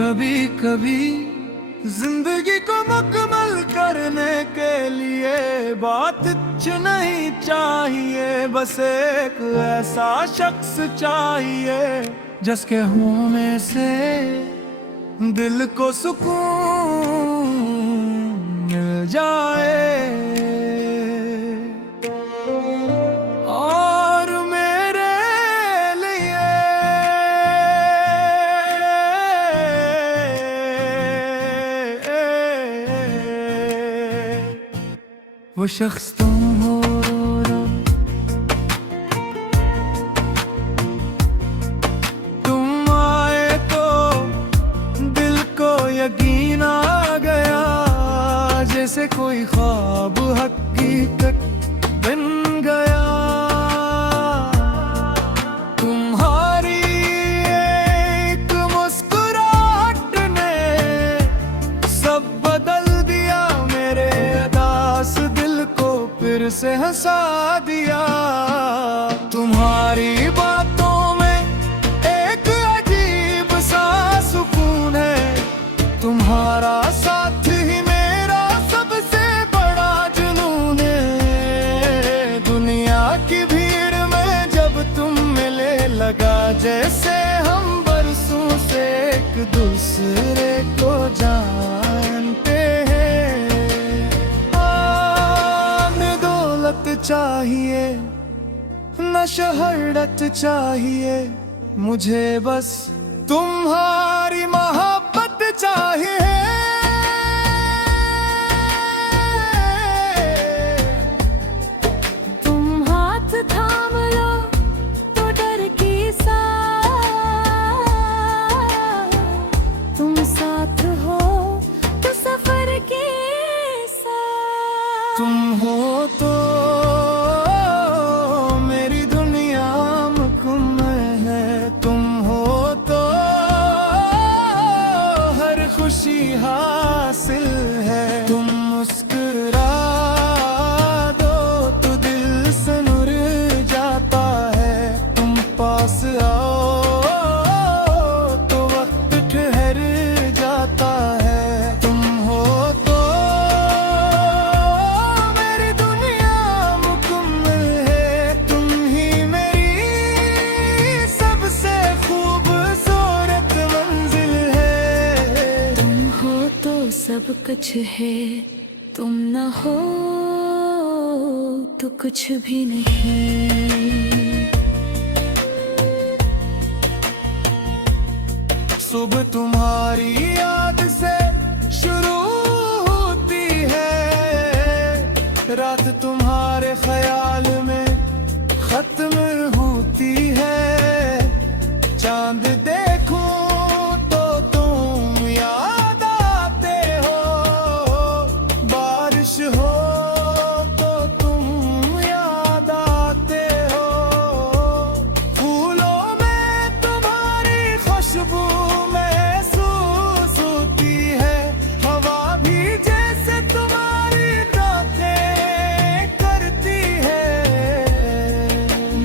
कभी कभी जिंदगी को मुकम्मल करने के लिए बात कुछ नहीं चाहिए, बस एक ऐसा शख्स चाहिए जिसके होने से दिल को सुकून मिल जाए। और मेरे लिए वो शख्स तुम हो। तुम आए तो दिल को यकीन आ गया, जैसे कोई ख्वाब हकीकत बन गया। तुम्हारी एक मुस्कुराहट ने सब बदल दिया, मेरे उदास दिल को फिर से हंसा दिया। तुम्हारी बातों में एक अजीब सा सुकून है, तुम्हारा साथ ही मेरा सबसे बड़ा जुनून है। दुनिया की भीड़ में जब तुम मिले, लगा जैसे हम बरसों से एक दूसरे को जानते हैं। न दौलत चाहिए न शोहरत चाहिए, मुझे बस तुम्हारी मोहब्बत चाहिए। तुम हाथ थाम लो तो डर की सा, तुम साथ हो तो सफर के साथ। तुम हो तो मेरी दुनिया मुकम्मल है, तुम हो तो हर खुशी हासिल है। तुम मुस्कुरा दो तो दिल से नूर जाता है, तुम पास आओ तो वक्त ठहर जाता है। तुम हो तो मेरी दुनिया मुकम्मल है, तुम ही मेरी सबसे खूबसूरत मंजिल है। तुम हो तो सब कुछ है, तुम न हो तो कुछ भी नहीं। सुबह तुम्हारी याद से शुरू होती है, रात तुम्हारे ख्याल में खत्म होती है। चांद देखूं तो तुम याद आते हो, बारिश हो तो तुम याद आते हो। फूलों में तुम्हारी खुशबू महसूस होती है, हवा भी जैसे तुम्हारी बातें करती है।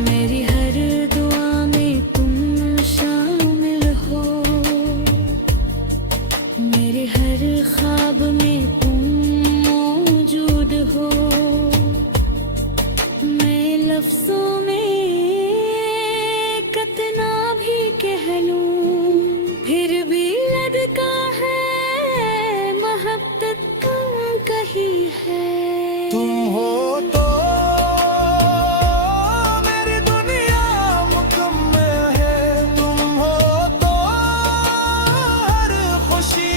मेरी हर दुआ में तुम शामिल हो, मेरे हर ख्वाब में तुम मौजूद हो। मैं लफ्जों में कितना भी कह लूं, फिर भी लड़का है मोहब्बत तुम कही है। तुम हो तो मेरी दुनिया मुकम्मल है, तुम हो तो हर खुशी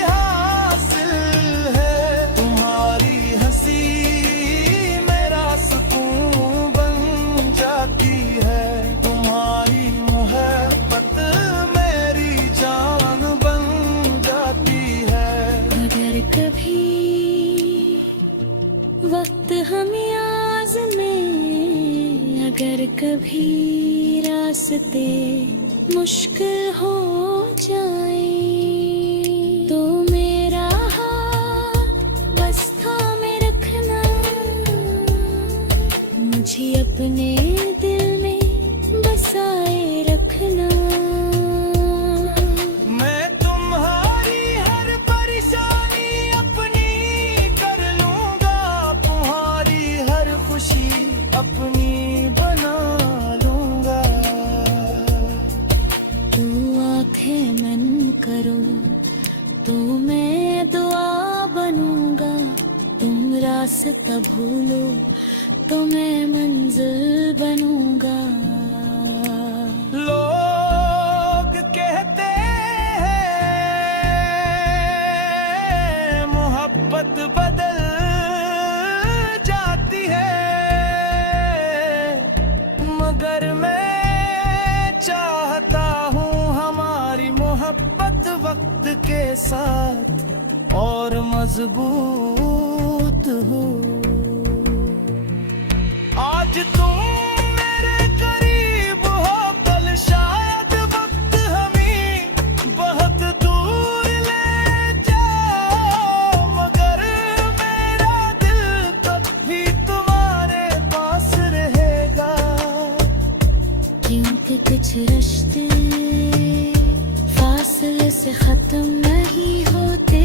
हासिल है। तुम्हारी हंसी मेरा सुकून बन जाती है, तुम्हारी मोहब्बत मेरी जान बन जाती है। अगर कभी वक्त हमें आज़मे, अगर कभी रास्ते मुश्किल हो जाए, तो मेरा हाथ बस थामे रखना, मुझे अपने दिल में बसाए रखना। मैं तुम रास्ता भूलो तो मैं मंजिल बनूंगा। लोग कहते हैं मोहब्बत बदल जाती है, मगर मैं चाहता हूँ हमारी मोहब्बत वक्त के साथ और मजबूत हो। आज तुम मेरे करीब हो, कल शायद वक्त हमें बहुत दूर ले जाओ, मगर मेरा दिल कब भी तुम्हारे पास रहेगा। क्योंकि कुछ रिश्ते फासले से खत्म नहीं होते,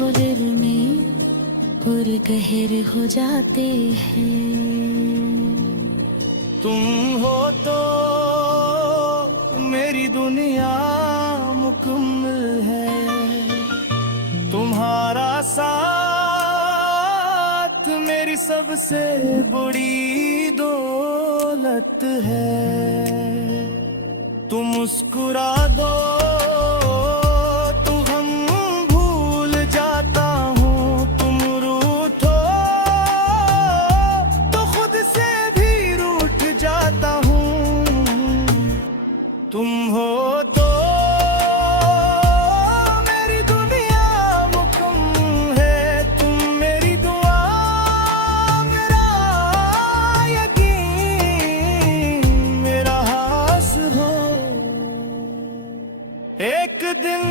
वो दिल में और गहर हो जाते हैं। तुम हो तो मेरी दुनिया मुकम्मल है, तुम्हारा साथ मेरी सबसे बड़ी दौलत है। तुम मुस्कुरा दो तो हम भूल जाता हूँ, तुम रूठो तो खुद से भी रूठ जाता हूँ। तुम हो तो मेरी दुनिया मुकम्मल है, तुम मेरी दुआ मेरा यकीन मेरा हासिल हो। एक दिन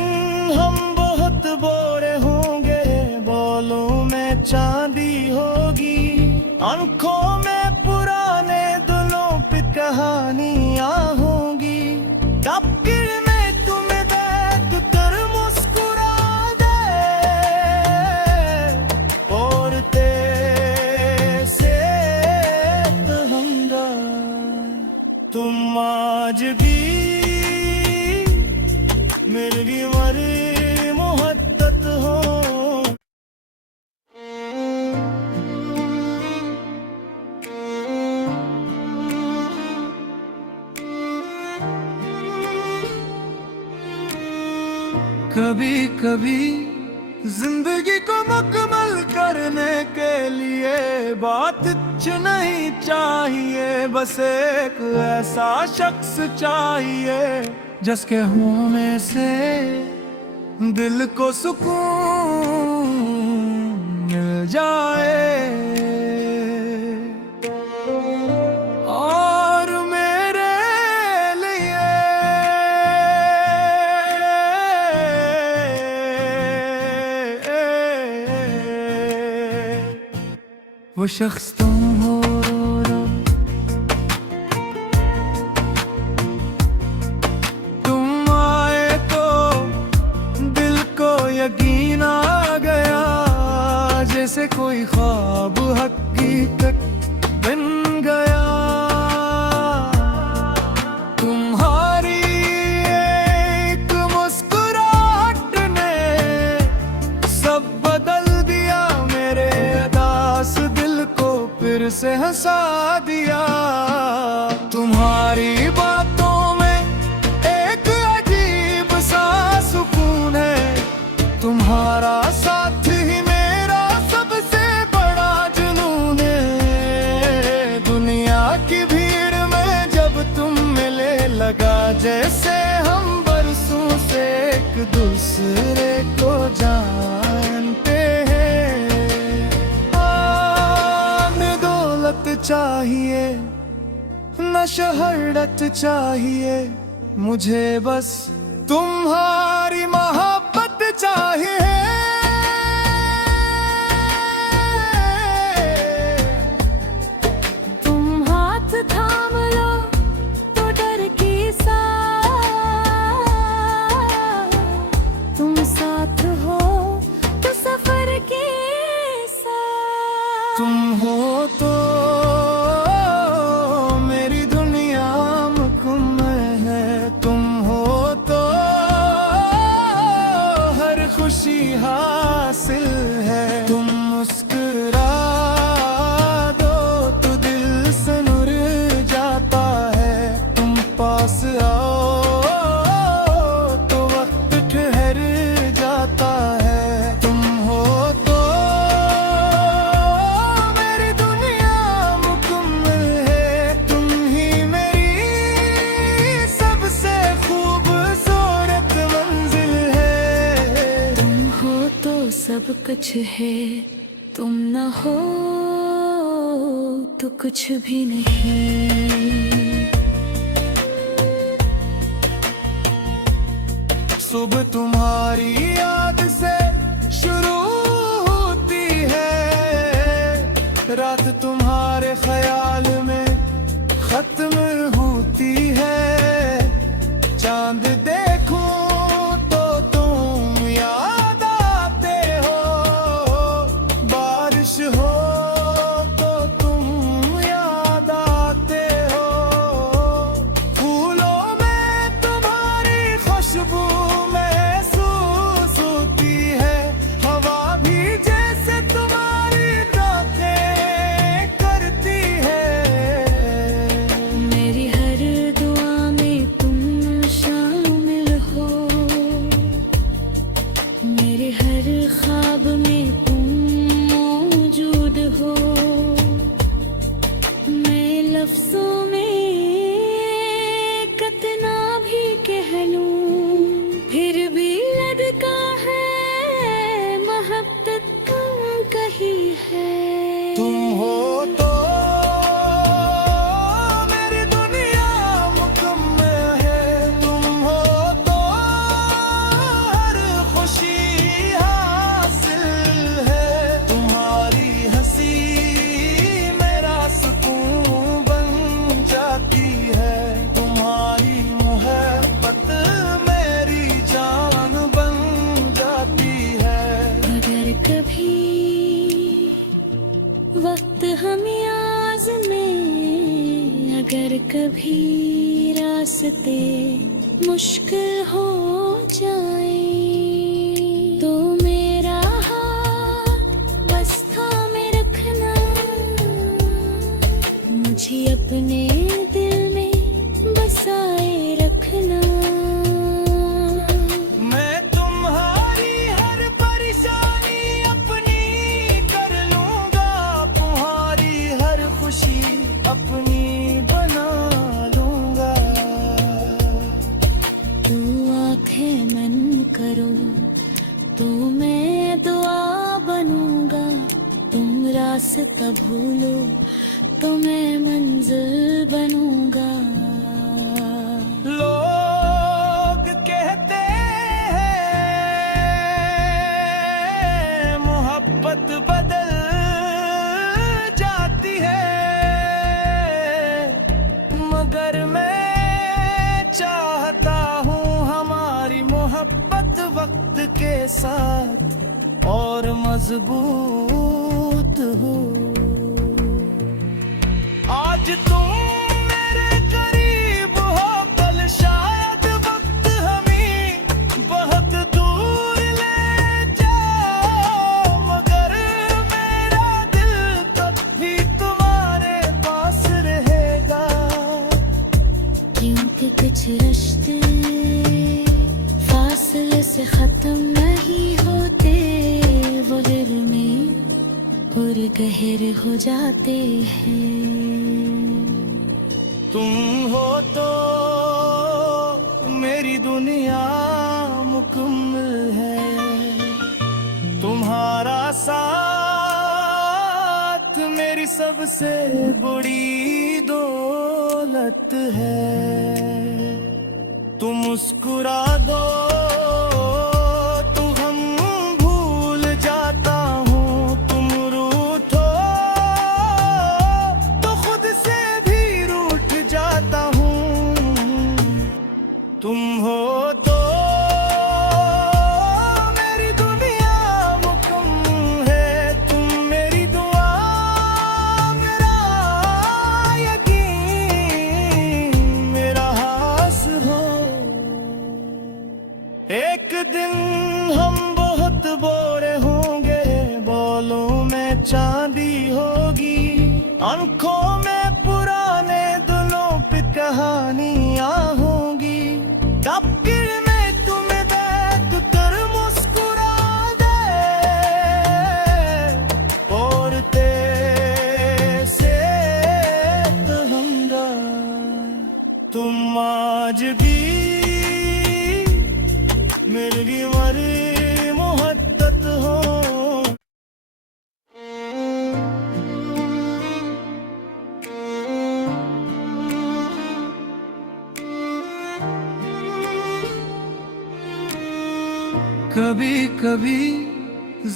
हम बहुत बोरे होंगे, बालों में चांदी होगी, आंखों में पुराने दिलों पे कहानियां होंगी। तबकिर में तुम्हें देख कर मुस्कुरा दे और तेरे हमरा तुम आज भी मेरी मरी मोहब्बत हो। कभी कभी जिंदगी को मुकम्मल करने के लिए बात कुछ नहीं चाहिए, बस एक ऐसा शख्स चाहिए जिसके होने से दिल को सुकून मिल जाए। और मेरे लिए वो शख्स तुम हो। तुम आए तो दिल को यकीन आ गया, जैसे कोई ख्वाब हकीकत बन गया। तुम्हारी एक मुस्कुराहट ने सब बदल दिया, मेरे उदास दिल को फिर से हंसा दिया। तुम्हारी बातों में एक अजीब सा सुकून है, तुम्हारा साथ ही मेरा सबसे बड़ा जुनून है। दुनिया की भीड़ में जब तुम मिले, लगा जैसे हम बरसों से एक दूसरे को जानते हैं। न दौलत चाहिए न शोहरत चाहिए, मुझे बस तुम्हारी मोहब्बत चाहिए। तुम हाथ थाम लो तो डर की साथ, तुम साथ हो तो सफर के साथ। तुम हो तो मेरी दुनिया मुकम्मल है, तुम हो तो कुछ है, तुम न हो तो कुछ भी नहीं। सुबह तुम्हारी याद से शुरू होती है, रात तुम्हारे ख्याल में खत्म होती है। चांद देखूं तो तुम याद आते हो, बारिश हो तो तुम याद आते हो। फूलों में तुम्हारी खुशबू महसूस होती है, हवा भी जैसे तुम्हारी बातें करती है। मेरी हर दुआ में तुम शामिल हो, मेरे हर ख्वाब में तुम मौजूद हो। मैं लफ्जों में कितना भी कह लूं, फिर भी लड़का है मोहब्बत तुम कही है। तुम हो तो मेरी दुनिया मुकम्मल है, तुम हो तो हर खुशी हासिल है। तुम्हारी हंसी मेरा सुकून बन जाती है, तुम्हारी मोहब्बत मेरी जान बन जाती है। अगर कभी वक्त हमें आज़मे, अगर कभी रास्ते मुश्किल हो जाए, तो मेरा हाथ बस थामे रखना, मुझे अपने दिल में बसाए रखना। मैं तुम्हारी हर परेशानी अपनी कर लूंगा, तुम्हारी हर खुशी अपनी बना लूंगा। तू आंखें मन करो तो मैं दुआ बनूंगा, तुम रास्ता भूलो तो मैं मंजिल बनूंगा। लोग कहते हैं मोहब्बत बदल जाती है, मगर मैं चाहता हूँ हमारी मोहब्बत वक्त के साथ और मजबूत हो। आज तुम मेरे करीब हो, कल शायद वक्त हमें बहुत दूर ले जाओ, मगर मेरा दिल तब भी तुम्हारे पास रहेगा। क्योंकि कुछ रिश्ते फासले से खत्म नहीं होते, वो दिल में और गहर हो जाते हैं। तुम हो तो मेरी दुनिया मुकम्मल है, तुम्हारा साथ मेरी सबसे बड़ी दौलत है। तुम मुस्कुरा दो तो हम भूल जाता हूँ, तुम रूठो तो खुद से भी रूठ जाता हूँ। तुम हो तो मेरी दुनिया मुकम्मल है, तुम मेरी दुआ मेरा यकीन मेरा हास हो। एक दिन हम बहुत बोरे होंगे, बालों में चांदी होगी, आंखों में पुराने दिनों पे कहानियां होंगी। तबकिर में तुम्हें देख कर मुस्कुरा दे, और तेरे हमरा तुम आज भी मेरी मरी मोहब्बत हो। कभी कभी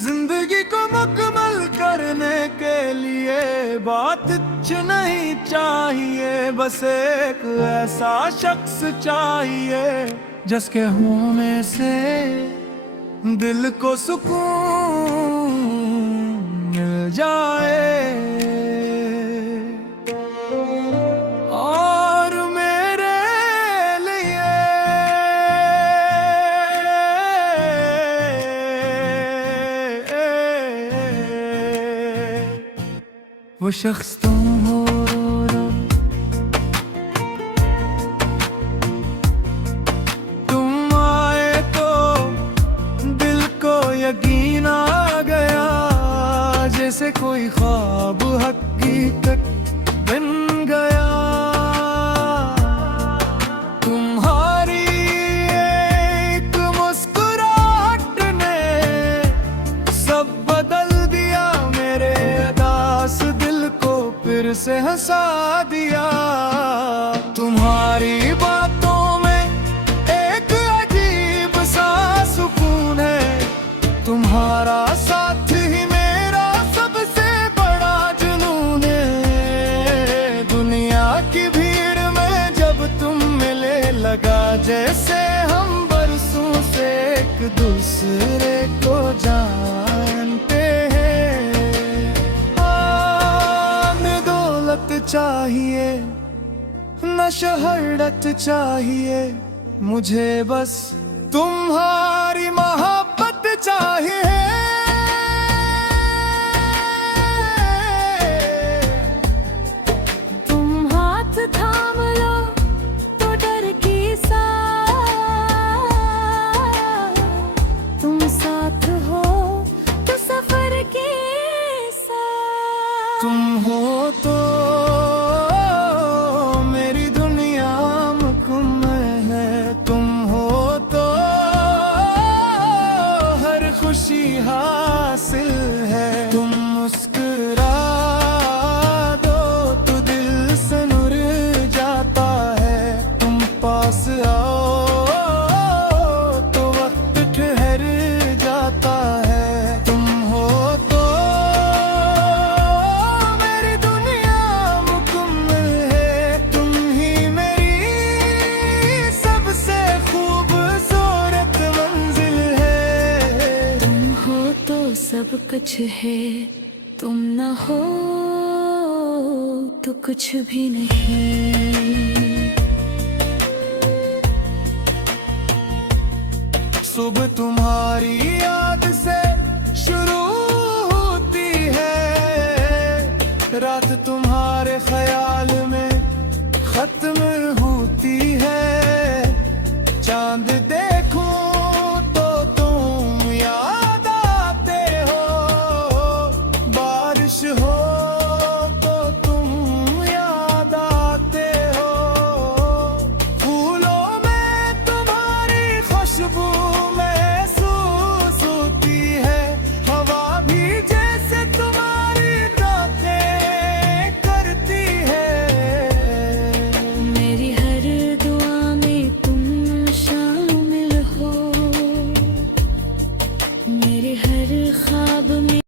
जिंदगी को मुकम्मल करने के लिए बात कुछ नहीं चाहिए, बस एक ऐसा शख्स चाहिए जिसके होने से दिल को सुकून मिल जाए। और मेरे लिए वो शख्स तुम हो। तुम आए तो दिल को यकीन आ गया, जैसे कोई ख्वाब हकीकत बन गया। तुम्हारी एक मुस्कुराहट ने सब बदल दिया, मेरे उदास दिल को फिर से हंसा दिया। तुम्हारी बातों में एक अजीब सा सुकून है, तुम्हारा साथ ही मेरा सबसे बड़ा जुनून है। दुनिया की भीड़ में जब तुम मिले, लगा जैसे हम बरसों से एक दूसरे को जानते हैं। न दौलत चाहिए न शोहरत चाहिए, मुझे बस तुम्हारी मोहब्बत चाहिए। तुम हाथ थाम लो तो डर की सा, तुम साथ हो तो सफर के साथ। तुम हो तो मेरी दुनिया मुकम्मल है, तुम हो तो हर खुशी हासिल है। तुम मुस्कुरा दो तो दिल से नूर जाता है, तुम पास आओ तो वक्त ठहर जाता है। तुम हो तो मेरी दुनिया मुकम्मल है, तुम ही मेरी सबसे खूबसूरत मंजिल है। तुम हो तो सब कुछ है, तुम न हो तो कुछ भी नहीं। सुबह तुम्हारी याद से शुरू होती है, रात तुम्हारे ख्याल में खत्म होती है। चांद